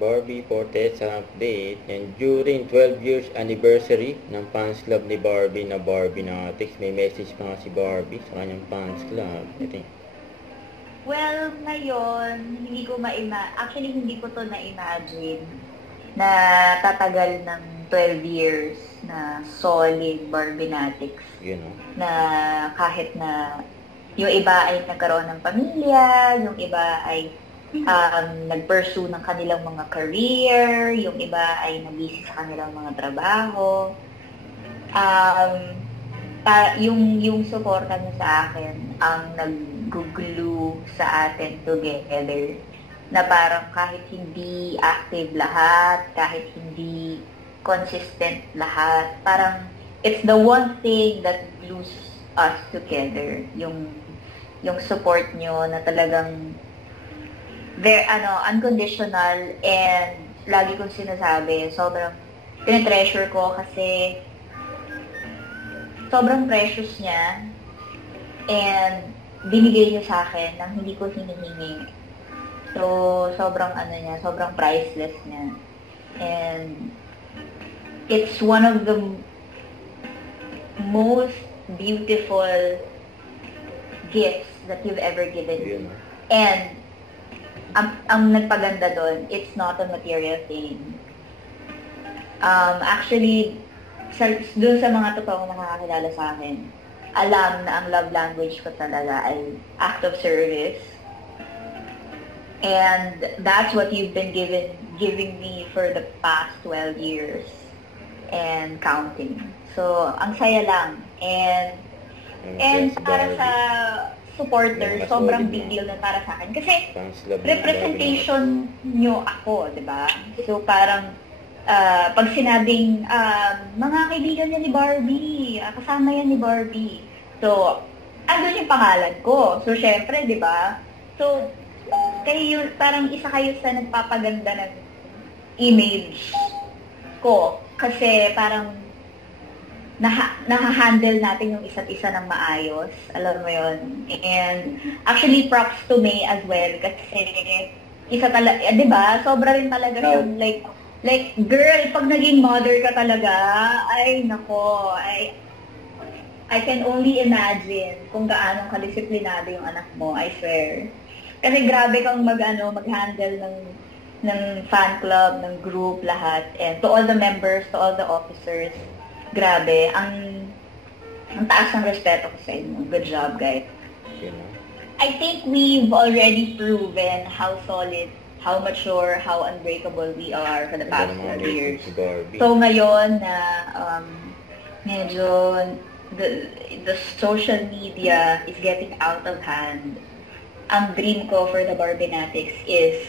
Barbie Fortesa update. And during 12 years anniversary ng fans club ni Barbie na Barbinatics, may message pa nga si Barbie sa kanyang fans club. I think. Well, ngayon, actually hindi ko to na-imagine na tatagal ng 12 years na solid Barbinatics. You know. Na kahit na yung iba ay nagkaroon ng pamilya, yung iba ay nag-pursue ng kanilang mga career, yung iba ay nabisi sa kanilang mga trabaho. Yung suporta niya sa akin ang nag-glue sa atin together. Na parang kahit hindi active lahat, kahit hindi consistent lahat, parang it's the one thing that glues us together. Yung support nyo na talagang unconditional, and lagi kong sinasabi, sobrang tinetreasure ko kasi sobrang precious niya and binigay niya sa akin nang hindi ko hinihingi. So, sobrang sobrang priceless niya. And it's one of the most beautiful gifts that you've ever given me. And ang nagpaganda doon, it's not a material thing. Actually, doon sa mga totoong nakakakilala sa akin, alam na ang love language ko talaga ay act of service. And that's what you've been giving me for the past 12 years and counting. So, ang saya lang. And para sa supporters, sobrang big deal na para sa akin. Kasi representation nyo ako, di ba? So parang pag sinabing mga kaibigan niya ni Barbie, kasama yan ni Barbie. So, andun yung pangalan ko. So, syempre, di ba? So, parang isa kayo sa nagpapaganda ng image ko. Kasi parang nahahandle natin yung isa't isa ng maayos. Alam mo yun. And actually, props to May as well. Kasi isa talaga, di ba? Sobra rin talaga yung like, girl, pag naging mother ka talaga, ay, nako, I can only imagine kung gaano kadisiplinado yung anak mo, I swear. Kasi grabe kang mag-handle ng fan club, ng group, lahat. And to all the members, to all the officers, grabe, ang taas ng respeto ko sa inyo. Good job, guys. I think we've already proven how solid, how mature, how unbreakable we are for the past 12 years. So ngayon na medyo the social media is getting out of hand, ang dream ko for the Barbinatics is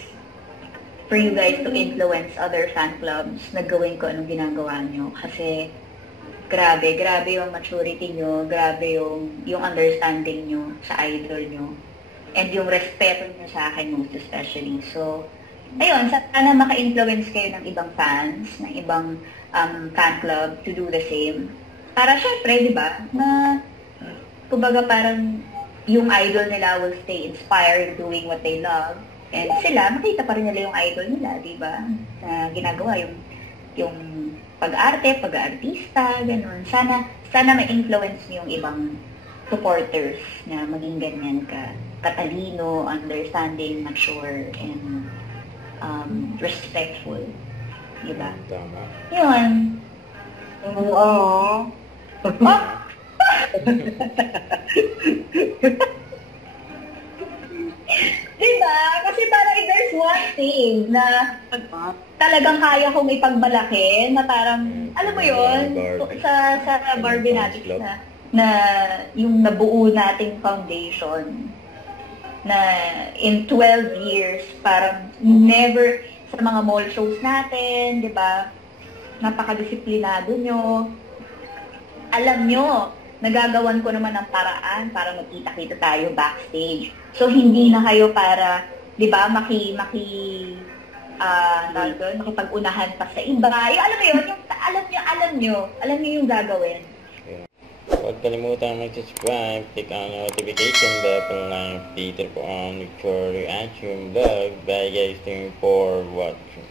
for you guys to influence other fan clubs na gawin ko anong ginagawa nyo. Kasi grabe yung maturity nyo, grabe yung understanding nyo sa idol nyo, and yung respeto nyo sa akin most especially. So, ayun, sana maka-influence kayo ng ibang fans, ng ibang fan club to do the same. Para syempre, di ba, kumbaga parang yung idol nila will stay inspired doing what they love, and sila, makita pa rin nila yung idol nila, di ba, na ginagawa yung pag-arte, pag-artista, gano'n. Sana ma-influence niyo yung ibang supporters na maging ganyan katalino, understanding, mature, and respectful. Diba? Tama. Yun. Oo. Diba? Kasi parang there's one thing na talagang kaya kong ipagmalaki na parang, alam mo yun, sa Barbinatics na yung nabuo nating foundation na in 12 years, parang never sa mga mall shows natin, di ba? Napakadisiplinado nyo. Alam nyo, nagagawan ko naman ng paraan para magkita-kita tayo backstage. So, hindi na kayo para, di ba, makipag-unahan pa sa iba. Yung, alam mo yun, yung, alam nyo yung gagawin. Huwag kalimutan mag-subscribe, click ang notification bell para lang updated po ang Victoria Action Vlog. Bye guys, thank you for watching.